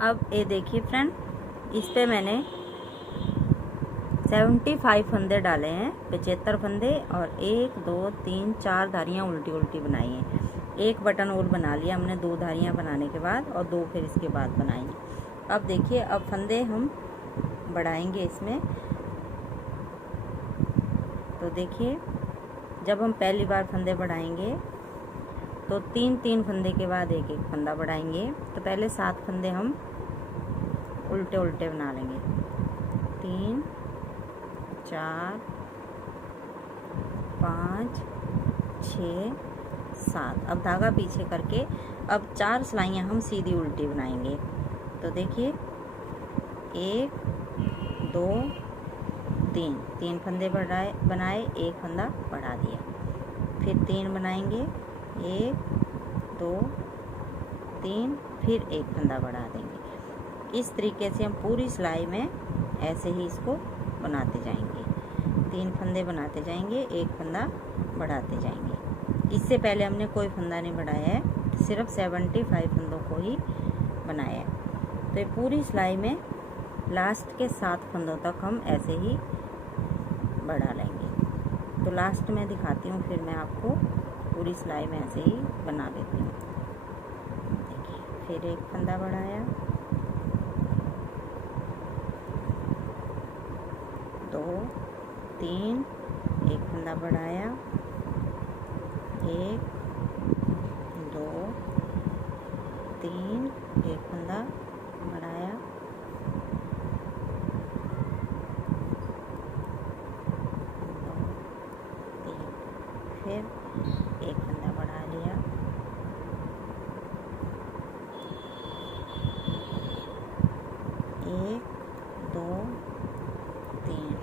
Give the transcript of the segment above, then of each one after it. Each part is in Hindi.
अब ये देखिए फ्रेंड, इस पे मैंने 75 फंदे डाले हैं, 75 फंदे, और 1 2 3 4 धारियाँ उल्टी उल्टी बनाई हैं। एक बटन और बना लिया हमने 2 धारियाँ बनाने के बाद, और 2 फिर इसके बाद बनाई। अब देखिए, अब फंदे हम बढ़ाएंगे इसमें। तो देखिए, जब हम पहली बार फंदे बढ़ाएंगे तो 3 फंदे के बाद एक एक फंदा बढ़ाएंगे। तो पहले 7 फंदे हम उल्टे उल्टे बना लेंगे, 3 4 5 6 7। अब धागा पीछे करके अब 4 सिलाइयाँ हम सीधी उल्टी बनाएंगे। तो देखिए, 1 2 3 फंदे बनाए, एक फंदा बढ़ा दिया, फिर 3 बनाएंगे, 1 2 3, फिर एक फंदा बढ़ा देंगे। इस तरीके से हम पूरी सिलाई में ऐसे ही इसको बनाते जाएंगे, 3 फंदे बनाते जाएंगे, एक फंदा बढ़ाते जाएंगे। इससे पहले हमने कोई फंदा नहीं बढ़ाया है, सिर्फ 75 फंदों को ही बनाया है। तो ये पूरी सिलाई में लास्ट के 7 फंदों तक हम ऐसे ही बढ़ा लेंगे। तो लास्ट में दिखाती हूँ, फिर मैं आपको पूरी सिलाई में ऐसे ही बना देती हूँ। देखिए, फिर एक फंदा बढ़ाया, 2 3, एक फंदा बढ़ाया, 1 2 3, एक फंदा बढ़ाया, 2 3, फिर एक फंदा बढ़ा लिया, 1 2 3।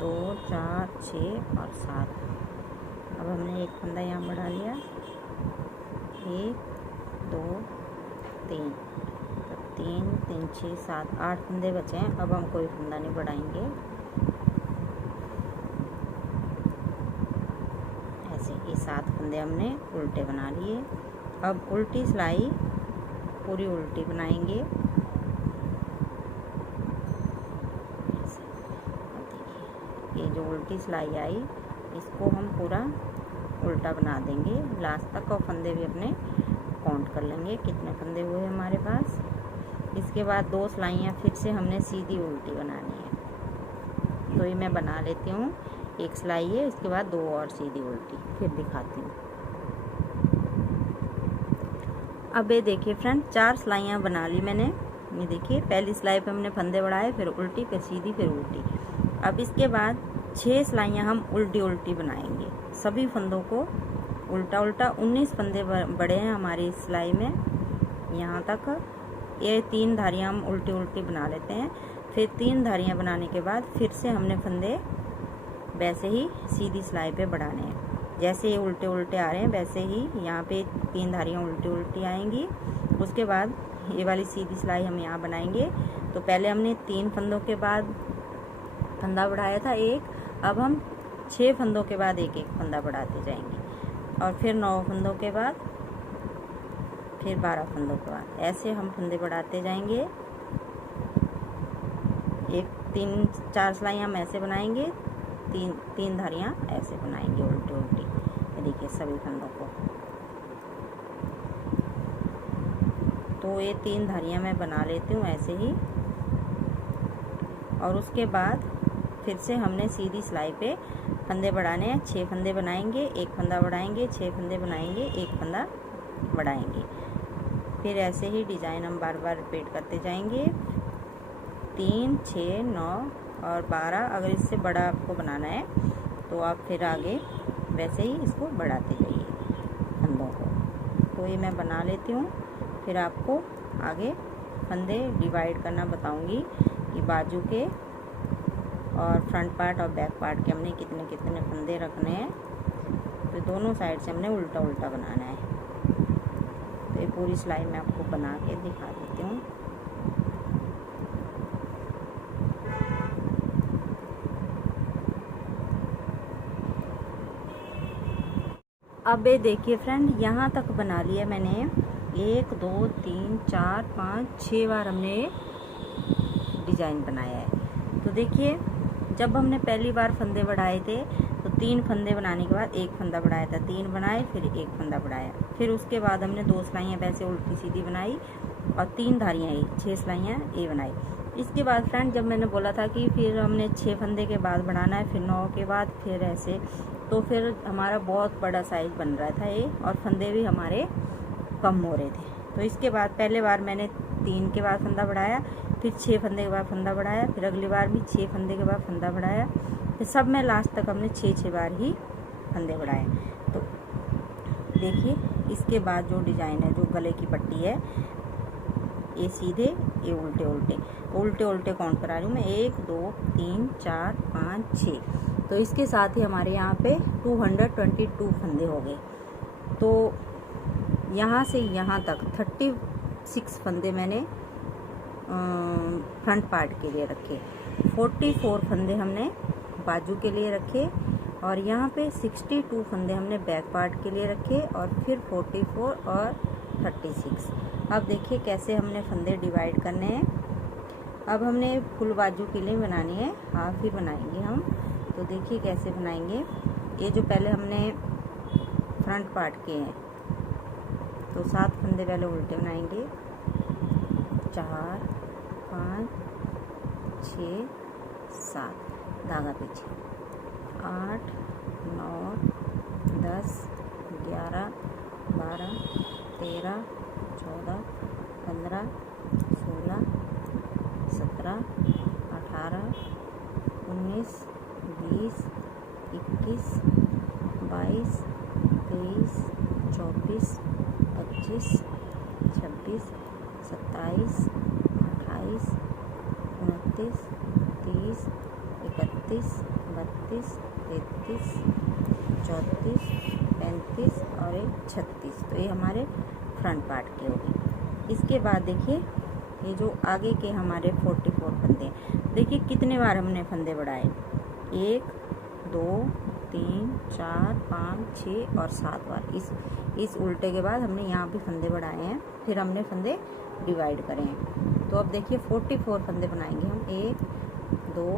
दो 4 6 और 7। अब हमने एक फंदा यहाँ बढ़ा लिया, 1 2 3, 3 3 6 7 8 फंदे बचे हैं। अब हम कोई फंदा नहीं बढ़ाएंगे, ऐसे ही 7 फंदे हमने उल्टे बना लिए। अब उल्टी सिलाई पूरी उल्टी बनाएंगे। ये जो उल्टी सिलाई आई, इसको हम पूरा उल्टा बना देंगे लास्ट तक, और फंदे भी अपने काउंट कर लेंगे कितने फंदे हुए हमारे पास। इसके बाद 2 सिलाइयाँ फिर से हमने सीधी उल्टी बनानी है। तो ये मैं बना लेती हूँ, एक सिलाई है, इसके बाद 2 और सीधी उल्टी, फिर दिखाती हूँ। अब ये देखिए फ्रेंड, 4 सिलाइयाँ बना ली मैंने। ये देखिए, पहली सिलाई पे हमने फंदे बढ़ाए, फिर उल्टी, फिर सीधी, फिर उल्टी। अब इसके बाद 6 सिलाइयाँ हम उल्टी उल्टी बनाएंगे, सभी फंदों को उल्टा उल्टा। 19 फंदे बड़े हैं हमारी इस सिलाई में यहाँ तक। ये 3 धारियाँ हम उल्टी उल्टी बना लेते हैं, फिर 3 धारियाँ बनाने के बाद फिर से हमने फंदे वैसे ही सीधी सिलाई पे बढ़ाने हैं। जैसे ये उल्टे उल्टे आ रहे हैं वैसे ही यहाँ पे 3 धारियाँ उल्टी उल्टी आएंगी। उसके बाद ये वाली सीधी सिलाई हम यहाँ बनाएंगे, तो पहले हमने 3 फंदों के बाद फंदा बढ़ाया था एक, अब हम 6 फंदों के बाद एक एक फंदा बढ़ाते जाएंगे और फिर 9 फंदों के बाद, फिर 12 फंदों के बाद, ऐसे हम फंदे बढ़ाते जाएंगे। 3-4 सिलाइयाँ हम ऐसे बनाएंगे, 3 धारियाँ ऐसे बनाएंगे उल्टी उल्टी। ये देखिए सभी फंदों को। तो ये 3 धारियाँ मैं बना लेती हूँ ऐसे ही, और उसके बाद फिर से हमने सीधी सिलाई पे फंदे बढ़ाने हैं। 6 फंदे बनाएंगे, एक फंदा बढ़ाएंगे, 6 फंदे बनाएंगे, एक फंदा बढ़ाएंगे। फिर ऐसे ही डिज़ाइन हम बार बार रिपीट करते जाएंगे। 3, 6, 9 और 12। अगर इससे बड़ा आपको बनाना है तो आप फिर आगे वैसे ही इसको बढ़ाते जाइए फंदों को। तो ये मैं बना लेती हूँ, फिर आपको आगे फंदे डिवाइड करना बताऊंगी कि बाजू के और फ्रंट पार्ट और बैक पार्ट के हमने कितने कितने फंदे रखने हैं। तो दोनों साइड से हमने उल्टा उल्टा बनाना है। तो ये पूरी सिलाई मैं आपको बना के दिखा देती हूँ। अब ये देखिए फ्रेंड, यहाँ तक बना लिया मैंने। 1 2 3 4 5 6 बार हमने डिजाइन बनाया है। तो देखिए, जब हमने पहली बार फंदे बढ़ाए थे तो 3 फंदे बनाने के बाद एक फंदा बढ़ाया था, 3 बनाए फिर एक फंदा बढ़ाया, फिर उसके बाद हमने 2 सिलाइयाँ वैसे उल्टी सीधी बनाई और 3 धारियाँ ये 6 सिलाइयाँ ये बनाई। इसके बाद फ्रेंड जब मैंने बोला था कि फिर हमने 6 फंदे के बाद बढ़ाना है, फिर 9 के बाद, फिर ऐसे, तो फिर हमारा बहुत बड़ा साइज बन रहा था ये और फंदे भी हमारे कम हो रहे थे। तो इसके बाद पहले बार मैंने 3 के बाद फंदा बढ़ाया, फिर 6 फंदे के बाद फंदा बढ़ाया, फिर अगली बार भी 6 फंदे के बाद फंदा बढ़ाया, फिर सब में लास्ट तक हमने 6 बार ही फंदे बढ़ाए। तो देखिए, इसके बाद जो डिज़ाइन है, जो गले की पट्टी है, ये सीधे, ये उल्टे उल्टे उल्टे उल्टे काउंट करा रही हूँ मैं। 1 2 3 4 5 6। तो इसके साथ ही हमारे यहाँ पे 222 फंदे हो गए। तो यहाँ से यहाँ तक 36 फंदे मैंने फ्रंट पार्ट के लिए रखे, 44 फंदे हमने बाजू के लिए रखे और यहाँ पे 62 फंदे हमने बैक पार्ट के लिए रखे और फिर 44 और 36। अब देखिए कैसे हमने फंदे डिवाइड करने हैं। अब हमने फुल बाजू के लिए बनानी है, हाफ ही बनाएंगे हम। तो देखिए कैसे बनाएंगे। ये जो पहले हमने फ्रंट पार्ट के हैं, तो 7 फंदे पहले उल्टे बनाएंगे, 4 5 6 7, धागा पीछे, 8 9 10 11 12 13 14 15 16 17 18 19 20 21 22 23 24 25 26 27 28 29 30 31 32 33 34 35 और 36। तो ये हमारे फ्रंट पार्ट के हो गए। इसके बाद देखिए, ये जो आगे के हमारे 44 फंदे, देखिए कितने बार हमने फंदे बढ़ाए। 1 2 3 4 5 6 और 7 बार। इस उल्टे के बाद हमने यहाँ भी फंदे बढ़ाए हैं, फिर हमने फंदे डिवाइड करे हैं। तो अब देखिए 44 फंदे बनाएंगे हम। 1 2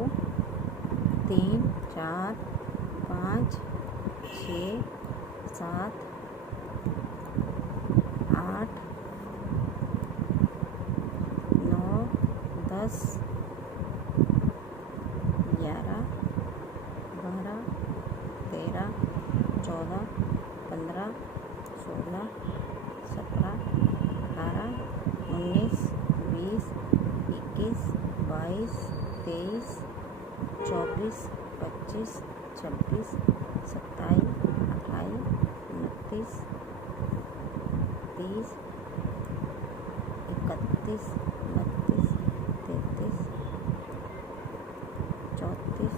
3 4 5 6 7 8 9 10 11 12 13 14 15 16 17 18 19 20 21 22 23 24 25 26 27 28 29 30 31 32 33 34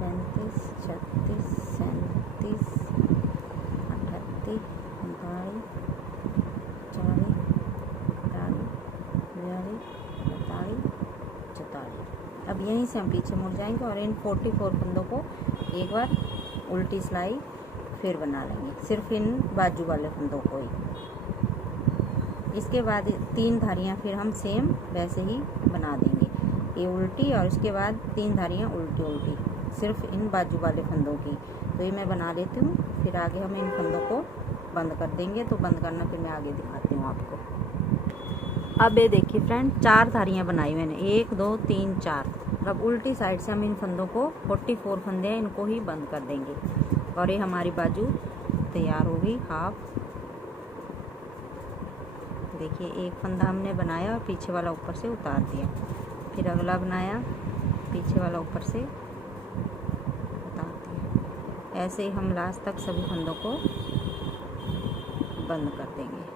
35 36 37 38 39 40 41 42 43 44 अब यहीं से हम पीछे मुड़ जाएंगे और इन 44 फंदों को एक बार उल्टी सिलाई फिर बना लेंगे, सिर्फ इन बाजू वाले फंदों को ही। इसके बाद 3 धारियाँ फिर हम सेम वैसे ही बना देंगे, ये उल्टी और इसके बाद 3 धारियाँ उल्टी उल्टी, सिर्फ इन बाजू वाले फंदों की। तो ये मैं बना लेती हूँ, फिर आगे हम इन फंदों को बंद कर देंगे। तो बंद करना फिर मैं आगे दिखाती हूँ आपको। अब ये देखिए फ्रेंड, 4 धारियाँ बनाई मैंने, 1 2 3 4। अब उल्टी साइड से हम इन फंदों को 44 फंदे हैं, इनको ही बंद कर देंगे और ये हमारी बाजू तैयार होगी हाफ। देखिए एक फंदा हमने बनाया और पीछे वाला ऊपर से उतार दिया, फिर अगला बनाया, पीछे वाला ऊपर से उतार दिया। ऐसे ही हम लास्ट तक सभी फंदों को बंद कर देंगे।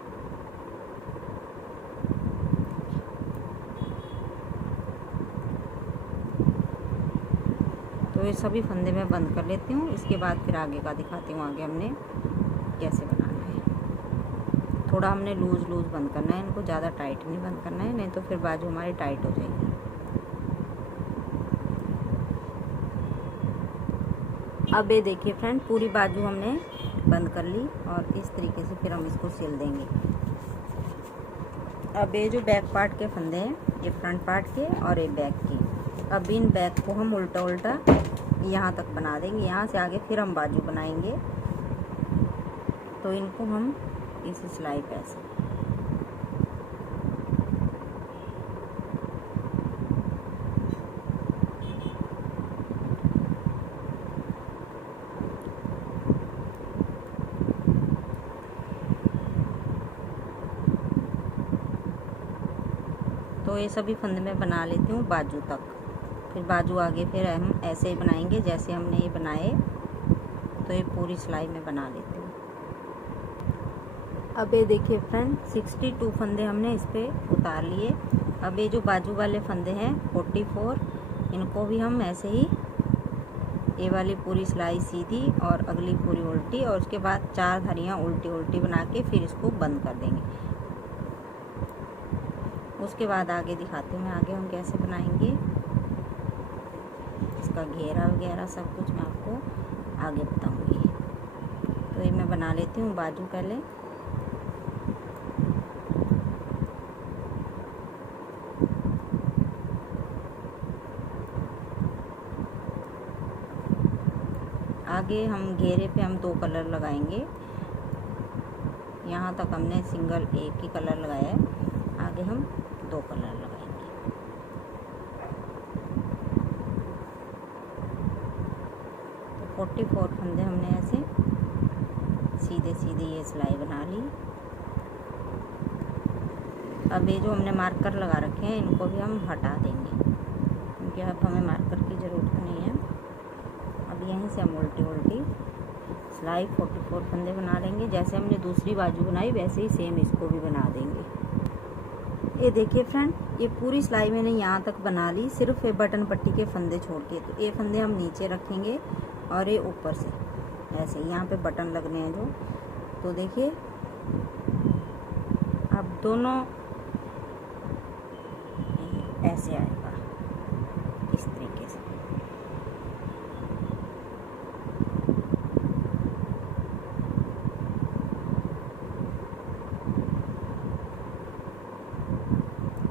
तो ये सभी फंदे मैं बंद कर लेती हूँ। इसके बाद फिर आगे का दिखाती हूँ, आगे हमने कैसे बनाना है। थोड़ा हमने लूज लूज बंद करना है, इनको ज़्यादा टाइट नहीं बंद करना है, नहीं तो फिर बाजू हमारी टाइट हो जाएगी। अब ये देखिए फ्रेंड, पूरी बाजू हमने बंद कर ली और इस तरीके से फिर हम इसको सिल देंगे। अब ये जो बैक पार्ट के फंदे हैं, ये फ्रंट पार्ट के और ये बैक की, अब इन बैक को हम उल्टा उल्टा यहाँ तक बना देंगे। यहाँ से आगे फिर हम बाजू बनाएंगे, तो इनको हम इस सिलाई पे ऐसे तो ये सभी फंदे में बना लेती हूँ बाजू तक। फिर बाजू आगे फिर हम ऐसे ही बनाएंगे जैसे हमने ये बनाए, तो ये पूरी सिलाई में बना लेती हूँ। अब ये देखिए फ्रेंड, 62 फंदे हमने इस पे उतार लिए। अब ये जो बाजू वाले फंदे हैं 44, इनको भी हम ऐसे ही, ये वाली पूरी सिलाई सीधी और अगली पूरी उल्टी, और उसके बाद 4 धारियाँ उल्टी उल्टी बना के फिर इसको बंद कर देंगे। उसके बाद आगे दिखाती हूँ मैं, आगे हम कैसे बनाएंगे, इसका घेरा वगैरह सब कुछ मैं आपको आगे बताऊँगी। तो ये मैं बना लेती हूँ बाजू पहले। आगे हम घेरे पे हम 2 कलर लगाएंगे, यहाँ तक हमने सिंगल एक ही कलर लगाया है, आगे हम 2 कलर लगाएंगे। तो 44 फंदे हमने ऐसे सीधे सीधे ये सिलाई बना ली। अब ये जो हमने मार्कर लगा रखे हैं, इनको भी हम हटा देंगे, क्योंकि अब हमें मार्कर की ज़रूरत नहीं है। अब यहीं से हम उल्टी उल्टी सिलाई 44 फंदे बना लेंगे। जैसे हमने दूसरी बाजू बनाई वैसे ही सेम इसको भी बना देंगे। ये देखिए फ्रेंड, ये पूरी सिलाई मैंने यहाँ तक बना ली, सिर्फ ये बटन पट्टी के फंदे छोड़ के। तो ये फंदे हम नीचे रखेंगे और ये ऊपर से ऐसे यहाँ पे बटन लगने हैं जो। तो देखिए अब दोनों ऐसे आएगा इस तरीके से।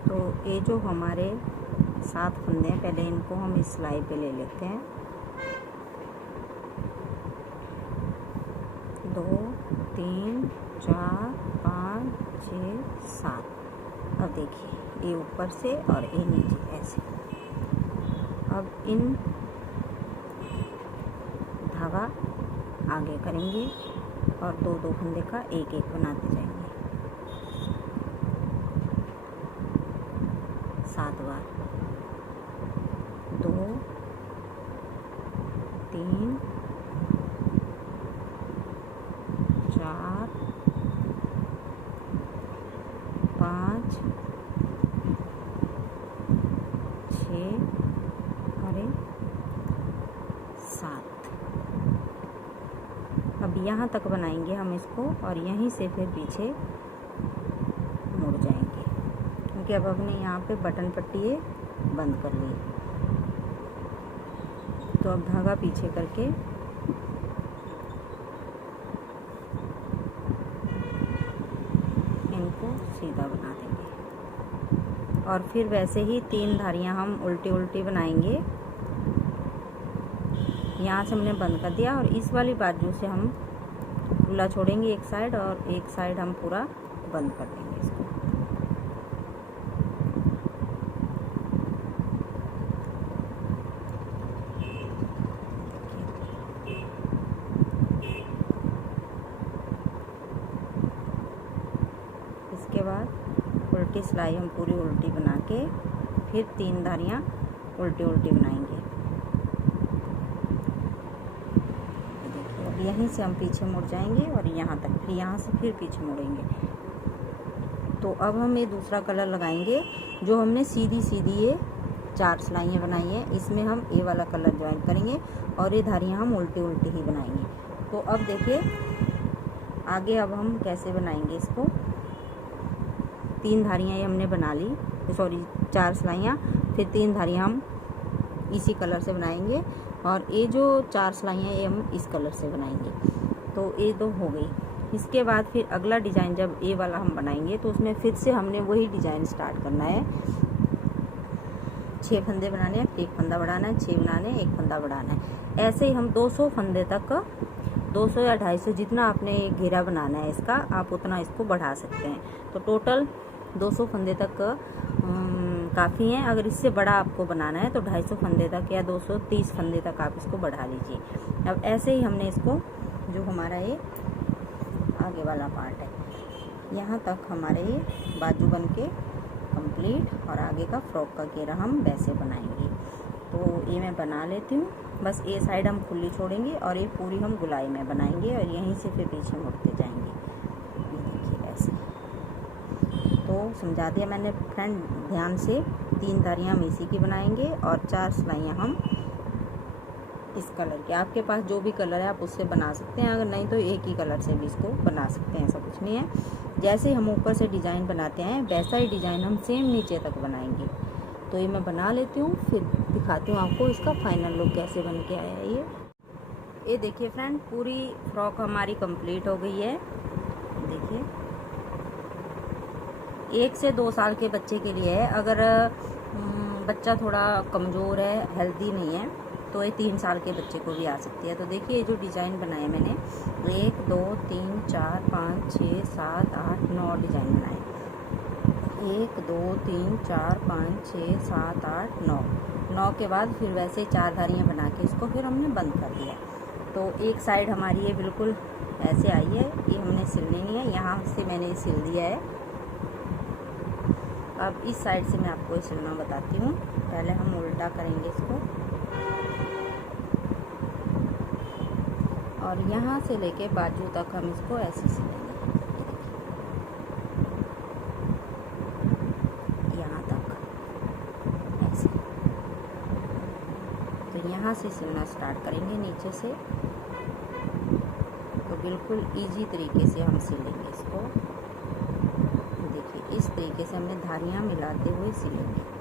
तो ये जो हमारे 7 फंदे हैं, पहले इनको हम इस सिलाई पे ले लेते हैं। 2 3 4 5 6 7। अब देखिए ये ऊपर से और ये नीचे ऐसे। अब इन धागा आगे करेंगे और 2-2 फंदे का एक एक बनाते जाएंगे 7 बार। 2 3 4 5 6 और 7। अब यहाँ तक बनाएंगे हम इसको और यहीं से फिर पीछे मुड़ जाएंगे, क्योंकि अब हमने यहाँ पे बटन पट्टी बंद कर ली। तो अब धागा पीछे करके इनको सीधा बना देंगे और फिर वैसे ही 3 धारियां हम उल्टी उल्टी बनाएंगे। यहाँ से हमने बंद कर दिया और इस वाली बाजू से हम खुला छोड़ेंगे एक साइड और एक साइड हम पूरा बंद कर देंगे इसको। इसके बाद उल्टी सिलाई हम पूरी उल्टी बना के फिर 3 धारियां उल्टी उल्टी बनाएंगे। देखिए अब यहीं से हम पीछे मुड़ जाएंगे और यहाँ तक, फिर यहाँ से फिर पीछे मुड़ेंगे। तो अब हम ये दूसरा कलर लगाएंगे। जो हमने सीधी सीधी ये 4 सिलाइयाँ बनाई हैं, इसमें हम ये वाला कलर ज्वाइन करेंगे और ये धारियाँ हम उल्टी उल्टी ही बनाएंगे। तो अब देखिए आगे अब हम कैसे बनाएंगे इसको। 3 धारियाँ ये हमने बना ली, सॉरी 4 सिलाइयाँ, फिर 3 धारियाँ हम इसी कलर से बनाएंगे और ये जो 4 सिलाइयाँ ये हम इस कलर से बनाएंगे। तो ये तो हो गई। इसके बाद फिर अगला डिज़ाइन जब ये वाला हम बनाएंगे तो उसमें फिर से हमने वही डिज़ाइन स्टार्ट करना है। 6 फंदे बनाने हैं, 1 फंदा बढ़ाना है, 6 बनाने हैं, 1 फंदा बढ़ाना है। ऐसे ही हम 200 फंदे तक, 200 या 250 जितना आपने घेरा बनाना है इसका, आप उतना इसको बढ़ा सकते हैं। तो टोटल 200 फंदे तक काफ़ी हैं। अगर इससे बड़ा आपको बनाना है तो 250 फंदे तक या 230 फंदे तक आप इसको बढ़ा लीजिए। अब ऐसे ही हमने इसको, जो हमारा ये आगे वाला पार्ट है, यहाँ तक हमारे ये बाजू बन के कंप्लीट और आगे का फ्रॉक का घेरा हम वैसे बनाएंगे। तो ये मैं बना लेती हूँ। बस ये साइड हम खुली छोड़ेंगे और ये पूरी हम गुलाई में बनाएंगे और यहीं से फिर पीछे मुड़ते जाएंगे। देखिए ऐसे। तो समझा दिया मैंने फ्रेंड, ध्यान से। 3 धारियाँ हम इसी की बनाएंगे और 4 सिलाइयाँ हम इस कलर के। आपके पास जो भी कलर है आप उससे बना सकते हैं, अगर नहीं तो एक ही कलर से भी इसको बना सकते हैं, ऐसा कुछ नहीं है। जैसे हम ऊपर से डिज़ाइन बनाते हैं वैसा ही डिज़ाइन हम सेम नीचे तक बनाएंगे। तो ये मैं बना लेती हूँ, फिर दिखाती हूँ आपको इसका फाइनल लुक कैसे बन के आया है। ये देखिए फ्रेंड, पूरी फ्रॉक हमारी कंप्लीट हो गई है। देखिए 1 से 2 साल के बच्चे के लिए है। अगर बच्चा थोड़ा कमज़ोर है, हेल्दी नहीं है, तो ये 3 साल के बच्चे को भी आ सकती है। तो देखिए ये जो डिज़ाइन बनाए मैंने, 1 2 3 4 5 6 7 8 9 डिज़ाइन बनाए। 1 2 3 4 5 6 7 8 9 के बाद फिर वैसे 4 धारियाँ बना के इसको फिर हमने बंद कर दिया। तो एक साइड हमारी ये बिल्कुल ऐसे आई है, ये हमने सिलनी नहीं है, यहाँ से मैंने सिल दिया है। अब इस साइड से मैं आपको सिलना बताती हूँ। पहले हम उल्टा करेंगे इसको और यहाँ से लेके बाजू तक हम इसको ऐसे सिलेंगे, यहाँ तक ऐसे। तो यहाँ से सिलना स्टार्ट करेंगे नीचे से। तो बिल्कुल इजी तरीके से हम सिलेंगे इसको। देखिए इस तरीके से हमने धारियाँ मिलाते हुए सिलेंगे।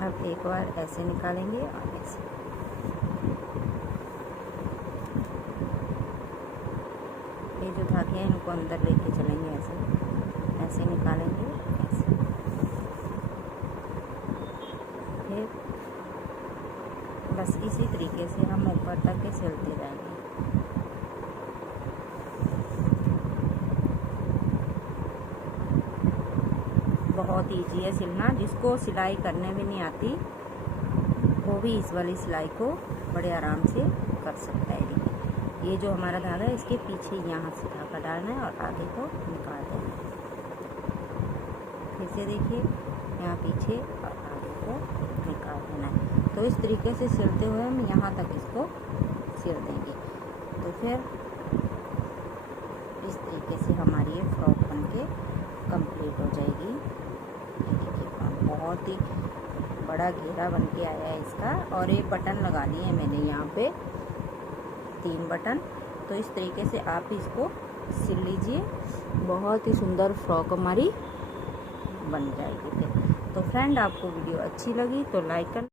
अब एक बार ऐसे निकालेंगे और ऐसे। ये जो धागे हैं इनको अंदर लेके चलेंगे, ऐसे ऐसे निकालेंगे, ऐसे। फिर बस इसी तरीके से हम ऊपर तक के सिलते जाएंगे। बहुत ईजी है सिलना। जिसको सिलाई करने भी नहीं आती वो भी इस वाली सिलाई को बड़े आराम से कर सकता है। देखिए ये जो हमारा धागा है इसके पीछे यहाँ से धागा डालना है और आगे को निकाल देना है। फिर से देखिए यहाँ पीछे और आगे को निकाल देना है। तो इस तरीके से सिलते हुए हम यहाँ तक इसको सिल देंगे। तो फिर इस तरीके से हमारी ये फ्रॉक बन के कंप्लीट हो जाएगी। बहुत ही बड़ा घेरा बन के आया है इसका। और ये बटन लगा लिए हैं मैंने यहाँ पे 3 बटन। तो इस तरीके से आप इसको सिल लीजिए, बहुत ही सुंदर फ्रॉक हमारी बन जाएगी। फिर तो फ्रेंड आपको वीडियो अच्छी लगी तो लाइक कर